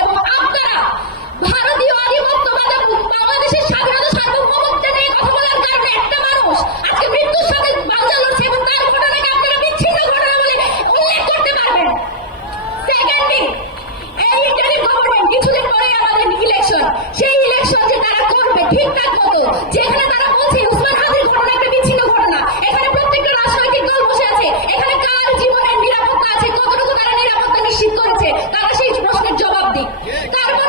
এবং আপনারা ভারতীয় আধিপত্যবাদ বাংলাদেশের স্বাধীনতা সার্বভৌমত্ব নিয়ে কথা বলার কারণে একটা মানুষ আজকে মৃত্যুর সাথে বাঁচা লড়ছে এবং তার ঘটনাকে আপনারা বিচ্ছিন্ন ঘটনা বলে উল্লেখ করতে পারবেন। সেকেন্ডলি, এই ইন্টারিম গভর্নমেন্ট কিছুদিন পরে আমাদের ইলেকশন, সেই ইলেকশন যে তারা করবে ঠিকঠাক মতো, যেখানে তারা বলছে উসমান হাদির ঘটনা একটা বিচ্ছিন্ন ঘটনা, এখানে প্রত্যেকটা রাজনৈতিক দল বসে আছে, এখানে কার জীবনের নিরাপত্তা আছে, কতটুকু তারা নিরাপত্তা নিশ্চিত করেছে, তারা সেই প্রশ্নের জবাব দিক। তারপর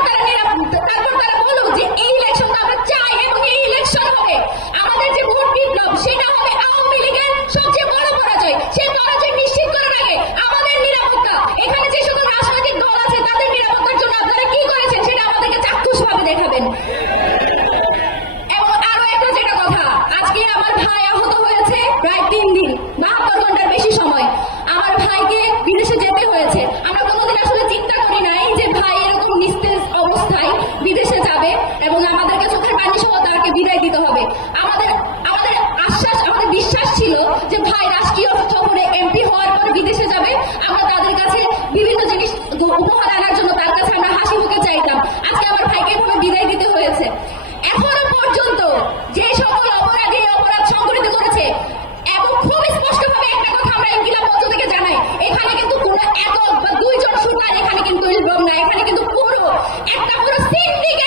তারা বলুক যে এই ইলেকশন আমরা চাই এবং এই ইলেকশন হবে আমাদের যে ভোট বিপ্লব, সেটা হবে আওয়ামী লীগের সবচেয়ে বড় পরাজয়। সেই পরাজয় নিশ্চিত করার আগে আমাদের নিরাপত্তা, এখানে যে সকল রাজনৈতিক দল আছে তাদের নিরাপত্তার জন্য আপনারা কি করেছেন সেটা আমাদেরকে চাক্ষুষভাবে দেখাবেন। এবং আরো একটা যেটা কথা, আজকে আমার ভাই আহত হয়েছে প্রায় 3 দিন, 72 ঘন্টার বেশি সময় আমার ভাইকে বিদেশে যেতে হয়েছে। আমরা কোনোদিন আসলে চিন্তা করি নাই যে ভাই এরকম নিস্তেজ অবস্থায় বিদেশে যাবে এবং আমাদেরকে চোখের পানি সহ তাকে বিদায় দিতে হবে। আমাদের বিশ্বাস ছিল যে ভাই রাষ্ট্রীয় সফরে এমপি হওয়ার পর বিদেশে যাবে, আমরা তাদের কাছে বিভিন্ন জিনিস উপহার আনার জন্য তার কাছে আমরা হাসি মুখে চাইতাম। আজকে আমার ভাইকে এভাবে বিদায় দিতে হয়েছে। এখনো পর্যন্ত যে সকল অপরাধী অপরাধ সংঘটিত করেছে, এবং খুব স্পষ্টভাবে একটা কথা আমরা ইনকিলাব মঞ্চ থেকে জানাই, এখানে কিন্তু কোনো একক বা 2 জন শুটার এখানে কিন্তু ইনভলভ না, এখানে কিন্তু পুরো সিন্ডিকেট